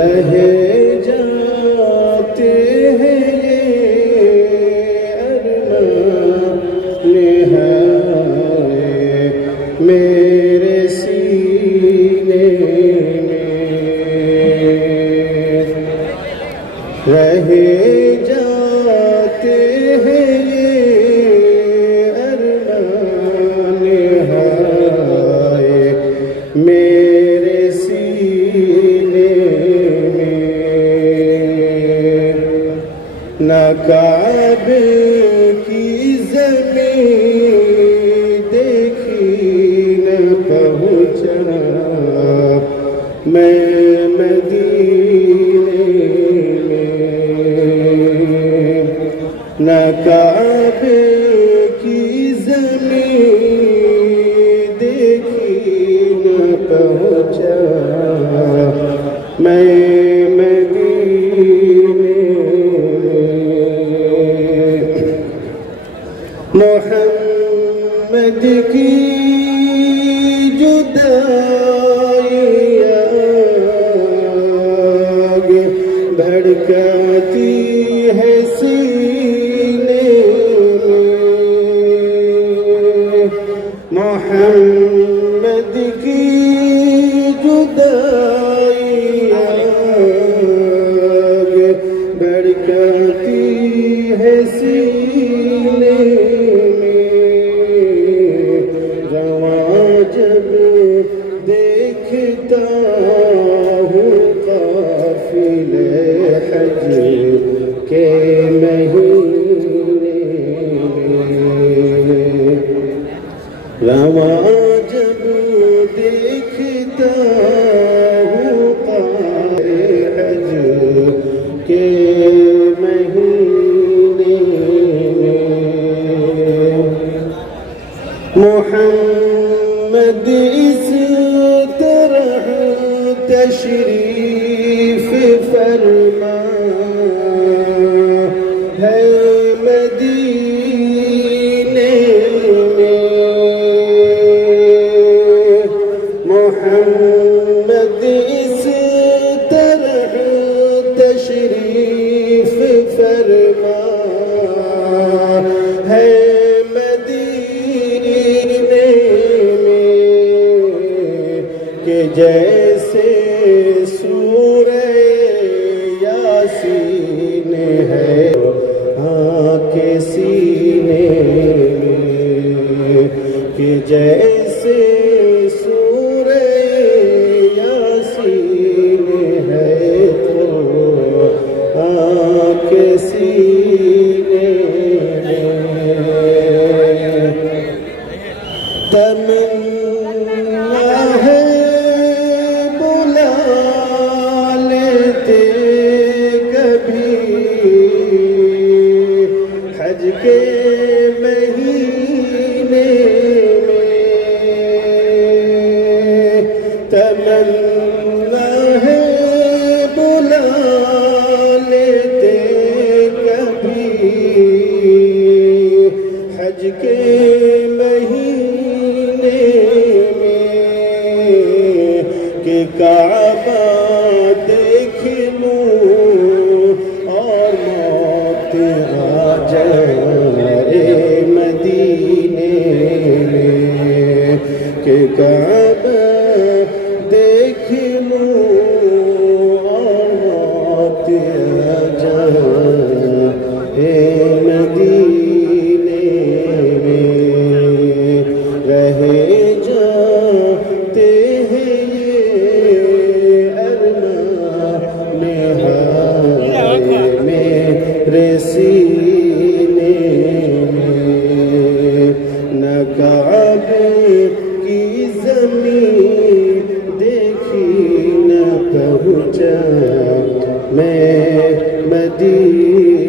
رہ جاتے ہیں یہ ارمان نہائے میرے سینے میں، رہ جاتے ہیں یہ ارمان نہائے میرے سینے میں، نہ کعبے کی زمین دیکھی نہ پہنچا میں مدینے میں، نہ کعبے کی زمین دیکھی نہ پہنچا میں مدینے میں، محمد کی جدائی آگے بھڑکاتی ہے سینے میں، محمد کی جدائی آگے بھڑکاتی ہے سینے میں، رواں جب دیکھتا ہوں قافلے حج کے مہینے میں، رواں جب دیکھتا ہوں قافلے حج کے مہینے میں، محمد اس طرح تشریف فرما ہے مدینے میں، محمد اس طرح تشریف فرما ہے مدینے میں، کہ جیسے سورہ یاسین ہے آنکھ کے سینے میں، کہ جیسے سورہ یاسین ہے تو آنکھ کے سینے میں، تمنا ہے بلا لیتے کبھی حج کے مہینے میں، تمنا ہے بلا لیتے کبھی حج کے مہینے میں، کہ کعبہ دیکھ لوں اور موت آ جائے مدینے میں، کہ کعبہ دیکھ لوں اور موت آ جائے مدینے میں، رہ جاتے ہیں یہ ارمان نہائے میرے سینے میں، نہ کعبے کی زمین دیکھی نہ پہنچا میں مدینے